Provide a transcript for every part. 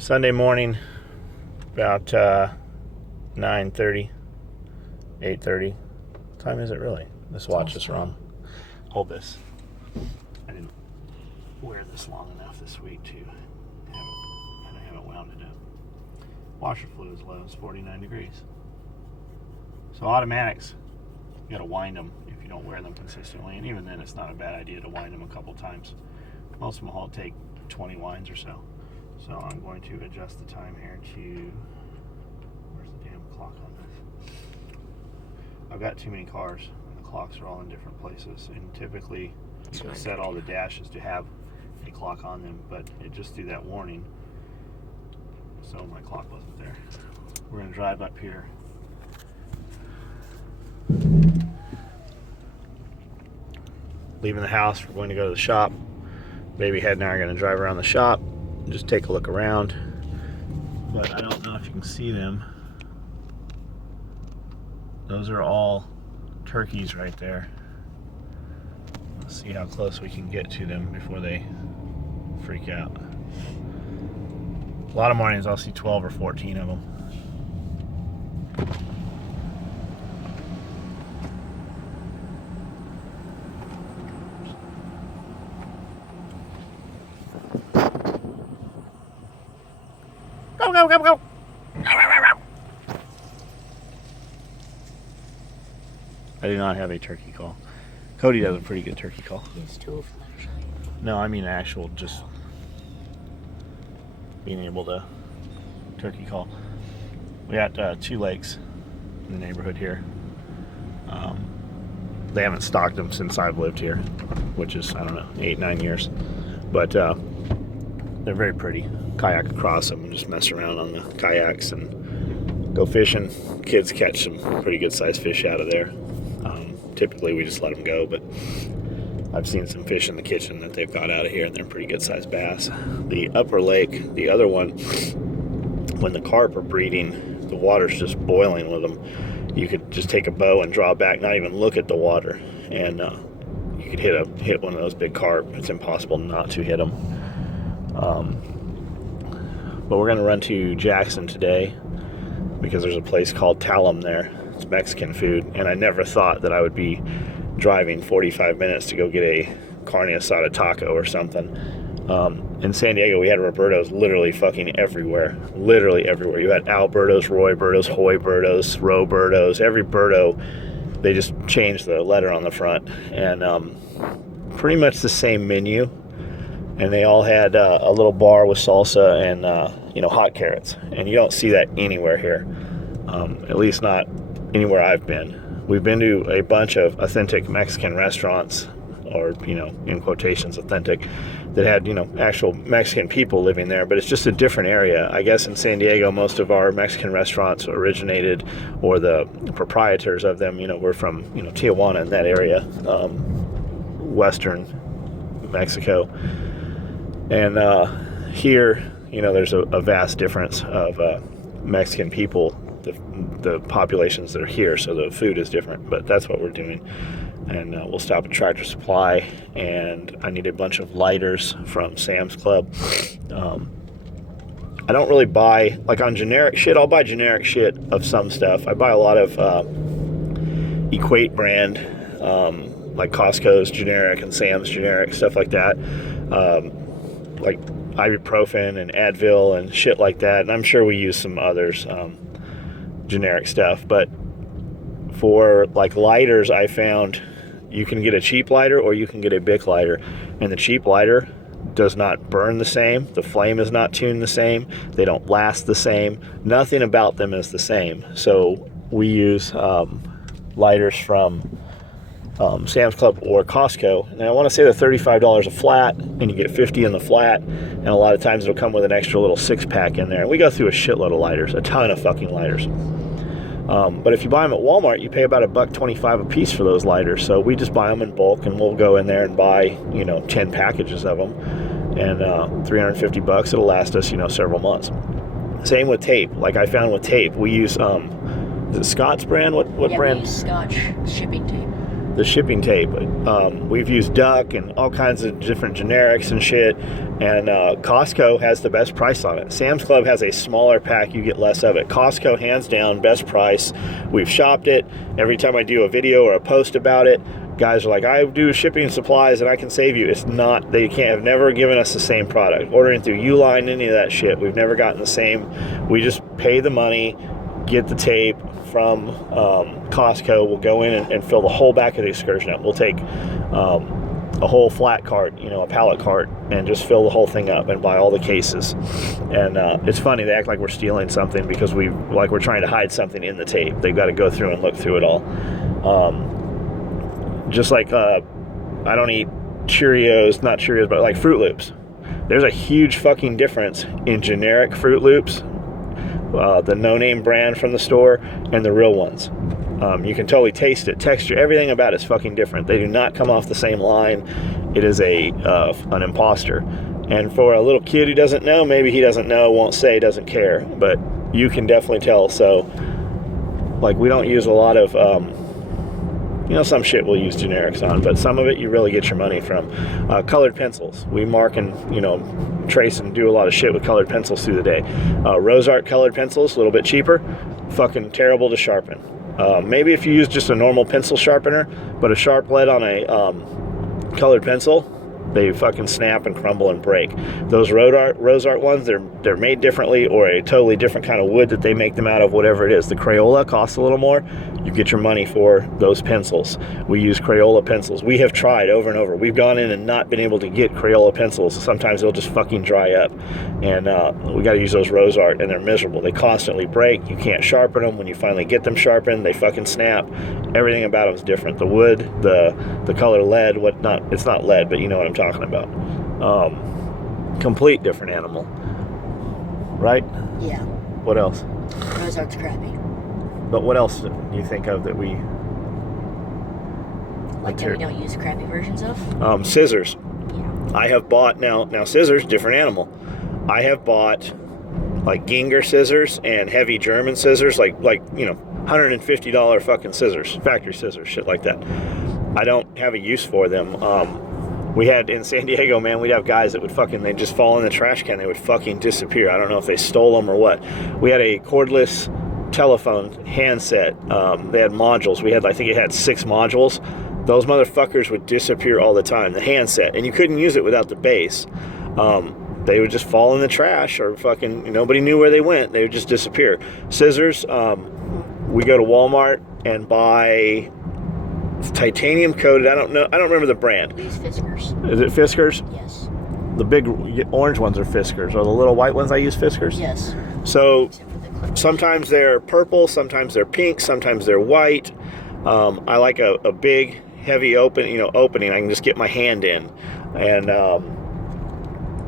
Sunday morning, about 9:30, 8:30. What time is it really? This watch is wrong. Hold this. I didn't wear this long enough this week to have it, and I haven't wound it up. Washer fluid is low, it's 49 degrees. So automatics, you gotta wind them if you don't wear them consistently, and even then it's not a bad idea to wind them a couple times. Most of them will take 20 winds or so. So I'm going to adjust the time here to, where's the damn clock on this? I've got too many cars, and the clocks are all in different places, and typically you can set all the dashes to have a clock on them, but it just threw that warning, so my clock wasn't there. We're going to drive up here. Leaving the house, we're going to go to the shop. Babyhead and I are going to drive around the shop, just take a look around. But I don't know if you can see them. Those are all turkeys right there. Let's see how close we can get to them before they freak out. A lot of mornings I'll see 12 or 14 of them. Go, go, go, go! I do not have a turkey call. Cody does a pretty good turkey call. Yes, two of them actually. No, I mean actual, just being able to turkey call. We got 2 lakes in the neighborhood here. They haven't stocked them since I've lived here, which is, I don't know, 8-9 years. But they're very pretty. Kayak across them and just mess around on the kayaks and go fishing. Kids catch some pretty good sized fish out of there. Typically we just let them go, but I've seen some fish in the kitchen that they've got out of here, and they're pretty good sized bass. The upper lake, the other one, when the carp are breeding, the water's just boiling with them. You could just take a bow and draw back, not even look at the water, and you could hit one of those big carp. It's impossible not to hit them. But we're going to run to Jackson today because there's a place called Talum there. It's Mexican food, and I never thought that I would be driving 45 minutes to go get a carne asada taco or something. In San Diego, we had Roberto's literally fucking everywhere. Literally everywhere. You had Alberto's, Royberto's, Hoyberto's, Roberto's. Every Berto, they just changed the letter on the front. And pretty much the same menu. And they all had a little bar with salsa and hot carrots. And you don't see that anywhere here. At least not anywhere I've been. We've been to a bunch of authentic Mexican restaurants, or in quotations authentic, that had actual Mexican people living there, but it's just a different area. I guess in San Diego most of our Mexican restaurants originated, or the proprietors of them were from Tijuana and that area, western Mexico. And here there's a vast difference of Mexican people, the populations that are here, so the food is different, but that's what we're doing. And we'll stop at Tractor Supply, and I need a bunch of lighters from Sam's Club. I don't really buy, like on generic shit, I'll buy generic shit of some stuff. I buy a lot of Equate brand, like Costco's generic and Sam's generic, stuff like that. Like ibuprofen and Advil and shit like that. And I'm sure we use some others, generic stuff. But for like lighters, I found you can get a cheap lighter or you can get a Bic lighter. And the cheap lighter does not burn the same. The flame is not tuned the same. They don't last the same. Nothing about them is the same. So we use lighters from Sam's Club or Costco. And I want to say they're $35 a flat, and you get 50 in the flat. And a lot of times it'll come with an extra little 6-pack in there. And we go through a shitload of lighters, a ton of fucking lighters. But if you buy them at Walmart, you pay about $1.25 a piece for those lighters. So we just buy them in bulk, and we'll go in there and buy 10 packages of them, and $350. It'll last us several months. Same with tape. Like I found with tape, we use the Scott's brand. What brand? We use Scotch shipping tape. the shipping tape. We've used Duck and all kinds of different generics and shit, and Costco has the best price on it. Sam's Club has a smaller pack, you get less of it. Costco, hands down, best price. We've shopped it. Every time I do a video or a post about it, guys are like, I do shipping supplies and I can save you. It's not, they can't, have never given us the same product. Ordering through Uline, any of that shit, we've never gotten the same. We just pay the money, get the tape from Costco. We'll go in and fill the whole back of the excursion up. We'll take a whole flat cart, a pallet cart, and just fill the whole thing up and buy all the cases. And it's funny, they act like we're stealing something because we're trying to hide something in the tape. They've got to go through and look through it all. Just like I don't eat Cheerios, not Cheerios, but like Fruit Loops. There's a huge fucking difference in generic Fruit Loops, the no-name brand from the store, and the real ones. You can totally taste it, texture, everything about it's fucking different. They do not come off the same line. It is an imposter. And for a little kid who doesn't know, maybe he doesn't know, won't say, doesn't care, but you can definitely tell. So, like, we don't use a lot of, some shit we'll use generics on, but some of it you really get your money from. Colored pencils. We mark and, trace and do a lot of shit with colored pencils through the day. Rose Art colored pencils, a little bit cheaper, fucking terrible to sharpen. Maybe if you use just a normal pencil sharpener, but a sharp lead on a colored pencil, they fucking snap and crumble and break. Those Rose Art ones, they're made differently, or a totally different kind of wood that they make them out of, whatever it is. The Crayola costs a little more. You get your money for those pencils. We use Crayola pencils. We have tried over and over. We've gone in and not been able to get Crayola pencils. Sometimes they'll just fucking dry up. And we got to use those Rose Art, and they're miserable. They constantly break. You can't sharpen them. When you finally get them sharpened, they fucking snap. Everything about them is different. The wood, the color lead, it's not lead, but you know what I'm talking about. Complete different animal. Right? Yeah. What else? Rose Art's crappy. But what else do you think of that we... Like that we don't use crappy versions of? Scissors. Yeah. I have bought, now scissors, different animal. I have bought like Ginger scissors and heavy German scissors, like $150 fucking scissors, factory scissors, shit like that. I don't have a use for them. We had in San Diego, man, we'd have guys that would they'd just fall in the trash can. They would fucking disappear. I don't know if they stole them or what. We had a cordless telephone handset. They had modules. I think it had 6 modules. Those motherfuckers would disappear all the time, the handset. And you couldn't use it without the base. They would just fall in the trash, or fucking nobody knew where they went. They would just disappear. Scissors, we go to Walmart and buy titanium coated. I don't remember the brand. We use Fiskars. Is it Fiskars? Yes. The big orange ones are Fiskars, or the little white ones I use Fiskars? Yes. So sometimes they're purple, sometimes they're pink, sometimes they're white. I like a big, heavy opening. I can just get my hand in, and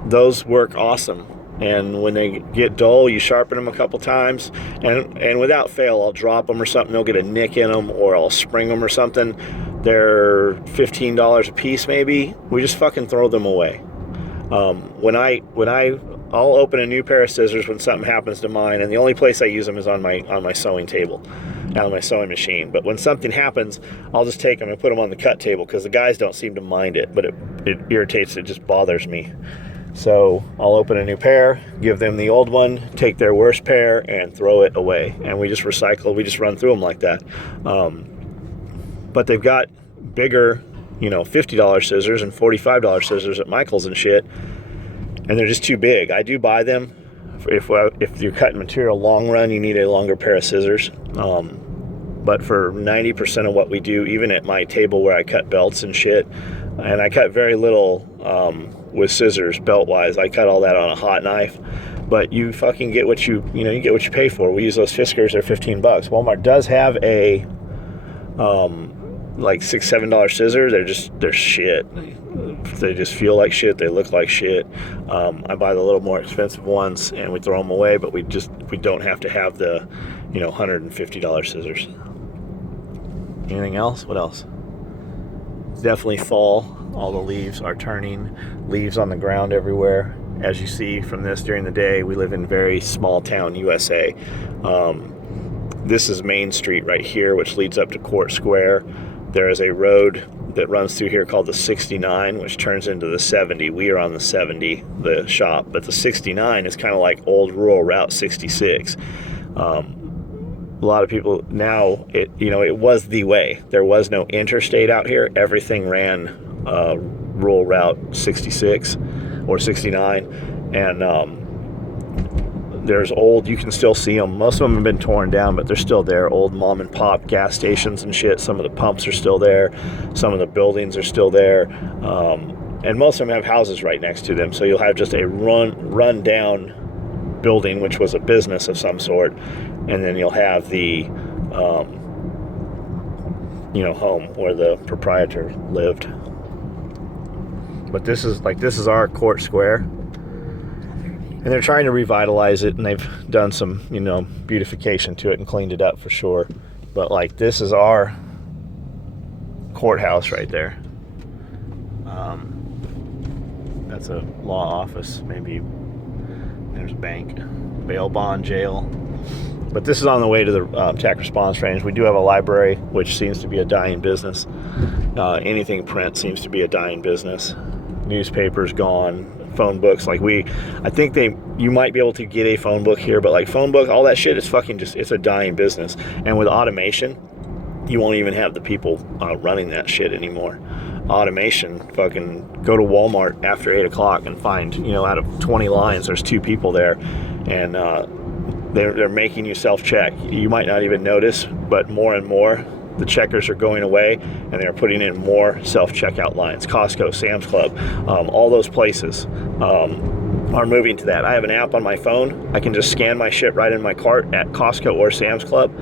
those work awesome. And when they get dull, you sharpen them a couple times, and without fail, I'll drop them or something. They'll get a nick in them, or I'll spring them or something. They're $15 a piece, maybe. We just fucking throw them away. I'll open a new pair of scissors when something happens to mine, and the only place I use them is on my sewing table, on my sewing machine. But when something happens, I'll just take them and put them on the cut table, because the guys don't seem to mind it, but it irritates, it just bothers me. So I'll open a new pair, give them the old one, take their worst pair, and throw it away. And we just recycle, we just run through them like that. But they've got bigger, $50 scissors and $45 scissors at Michael's and shit. And they're just too big. I do buy them. If you're cutting material long run, you need a longer pair of scissors. But for 90% of what we do, even at my table where I cut belts and shit, and I cut very little with scissors, belt-wise. I cut all that on a hot knife. But you fucking get what you get what you pay for. We use those Fiskars, they're $15. Walmart does have a like $6, $7 scissor. They're shit. They just feel like shit. They look like shit. I buy the little more expensive ones and we throw them away, but we don't have to have the $150 scissors. Anything else? What else? It's definitely fall. All the leaves are turning. Leaves on the ground everywhere. As you see from this during the day, we live in very small town USA. This is Main Street right here, which leads up to Court Square. There is a road that runs through here called the 69, which turns into the 70. We are on the 70, the shop, but the 69 is kind of like old rural Route 66. A lot of people now, it was the way. There was no interstate out here. Everything ran rural Route 66 or 69, and there's old, you can still see them. Most of them have been torn down, but they're still there. Old mom and pop gas stations and shit. Some of the pumps are still there. Some of the buildings are still there. And most of them have houses right next to them. So you'll have just a run down building, which was a business of some sort. And then you'll have the, home where the proprietor lived. But this is our court square. And they're trying to revitalize it, and they've done some, beautification to it and cleaned it up for sure. But this is our courthouse right there. That's a law office, maybe. There's a bank, bail bond, jail. But this is on the way to the TAC response range. We do have a library, which seems to be a dying business. Anything print seems to be a dying business. Newspapers gone. Phone books, I think you might be able to get a phone book here, but phone book, all that shit is fucking it's a dying business. And with automation, you won't even have the people running that shit anymore. Automation, fucking go to Walmart after 8 o'clock and find, out of 20 lines, there's 2 people there, and they're making you self-check. You might not even notice, but more and more, the checkers are going away, and they're putting in more self-checkout lines. Costco, Sam's Club, all those places are moving to that. I have an app on my phone. I can just scan my shit right in my cart at Costco or Sam's Club,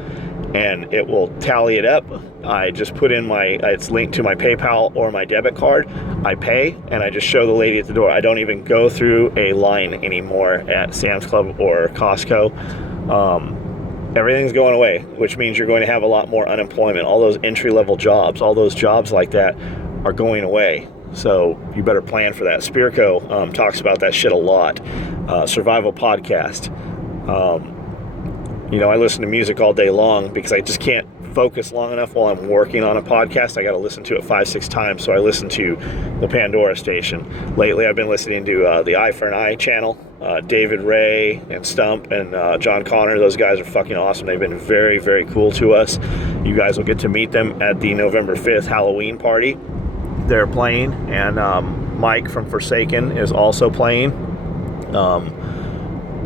and it will tally it up. I just put in it's linked to my PayPal or my debit card. I pay, and I just show the lady at the door. I don't even go through a line anymore at Sam's Club or Costco. Everything's going away, which means you're going to have a lot more unemployment. All those entry-level jobs, all those jobs like that are going away. So you better plan for that. Spirko talks about that shit a lot. Survival podcast. I listen to music all day long because I just can't focus long enough while I'm working on a podcast. I got to listen to it 5-6 times. So I listen to the Pandora station. Lately, I've been listening to the Eye for an Eye channel. David Ray and Stump and John Connor, those guys are fucking awesome. They've been very, very cool to us. You guys will get to meet them at the November 5th Halloween party. They're playing, and Mike from Forsaken is also playing.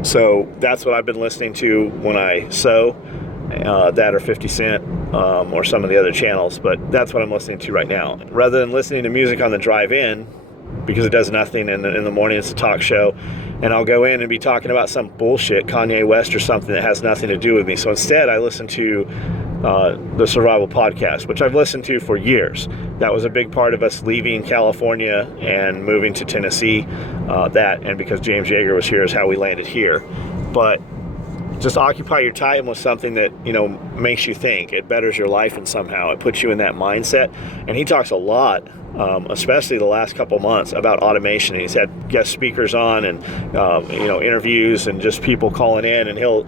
So that's what I've been listening to when I sew, that or 50 Cent or some of the other channels, but that's what I'm listening to right now. Rather than listening to music on the drive-in, because it does nothing, and in the morning it's a talk show, and I'll go in and be talking about some bullshit, Kanye West or something that has nothing to do with me. So instead, I listen to the Survival Podcast, which I've listened to for years. That was a big part of us leaving California and moving to Tennessee. And because James Yeager was here is how we landed here. But just occupy your time with something that, makes you think. It betters your life, and somehow it puts you in that mindset. And he talks a lot, especially the last couple months, about automation. He's had guest speakers on, and interviews, and just people calling in. And he'll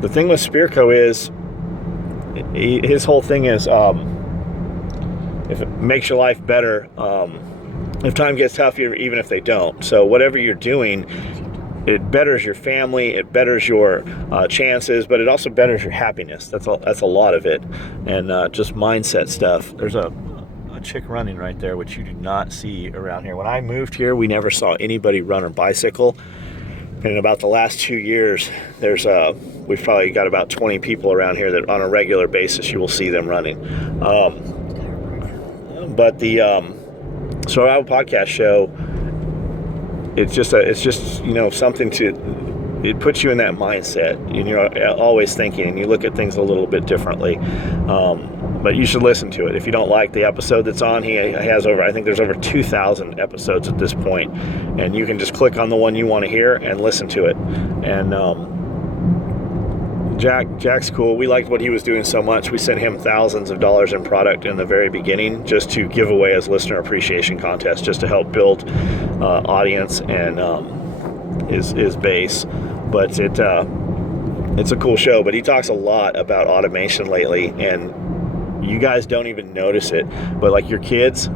the thing with Spirko is his whole thing is if it makes your life better, if time gets tough, even if they don't. So whatever you're doing, it betters your family, it betters your chances, but it also betters your happiness. That's a lot of it. And just mindset stuff. There's a chick running right there, which you do not see around here. When I moved here, we never saw anybody run or bicycle. And in about the last 2 years, we've probably got about 20 people around here that on a regular basis you will see them running. But the Survival Podcast show, it's just something it puts you in that mindset, and you're always thinking, and you look at things a little bit differently. But you should listen to it. If you don't like the episode that's on, he has I think there's over 2,000 episodes at this point, and you can just click on the one you want to hear and listen to it. And Jack's cool. We liked what he was doing so much. We sent him thousands of dollars in product in the very beginning just to give away as listener appreciation contest, just to help build audience and his base. But it's a cool show. But he talks a lot about automation lately, and you guys don't even notice it, but like your kids,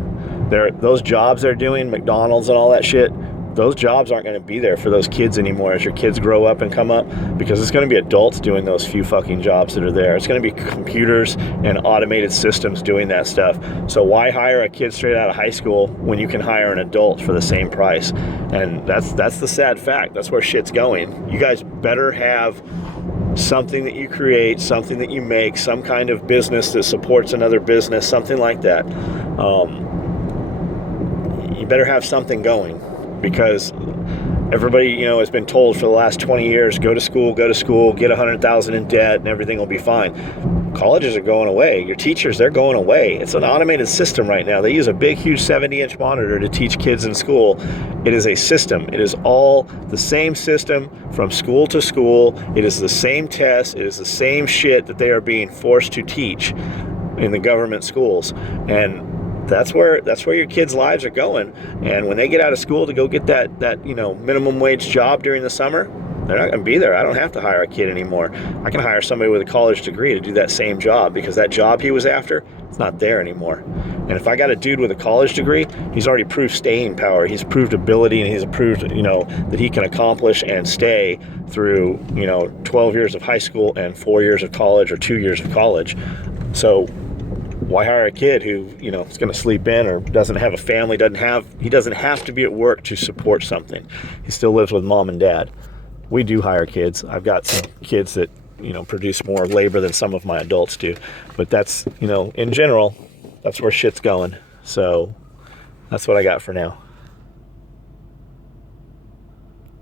those jobs they're doing, McDonald's and all that shit, those jobs aren't going to be there for those kids anymore as your kids grow up and come up, because it's going to be adults doing those few fucking jobs that are there. It's going to be computers and automated systems doing that stuff. So why hire a kid straight out of high school when you can hire an adult for the same price? And that's the sad fact. That's where shit's going. You guys better have something that you create, something that you make, some kind of business that supports another business, something like that. You better have something going, because everybody, has been told for the last 20 years, go to school, get $100,000 in debt and everything will be fine. Colleges are going away. Your teachers, they're going away. It's an automated system right now. They use a big, huge 70-inch monitor to teach kids in school. It is a system. It is all the same system from school to school. It is the same test. It is the same shit that they are being forced to teach in the government schools. And that's where your kids' lives are going. And when they get out of school to go get that minimum wage job during the summer, they're not going to be there. I don't have to hire a kid anymore. I can hire somebody with a college degree to do that same job, because that job he was after, it's not there anymore. And if I got a dude with a college degree, he's already proved staying power. He's proved ability, and he's proved, that he can accomplish and stay through, 12 years of high school and 4 years of college or 2 years of college. So why hire a kid who, is going to sleep in or doesn't have a family, he doesn't have to be at work to support something. He still lives with mom and dad. We do hire kids. I've got some kids that, produce more labor than some of my adults do. But that's, in general, that's where shit's going. So that's what I got for now.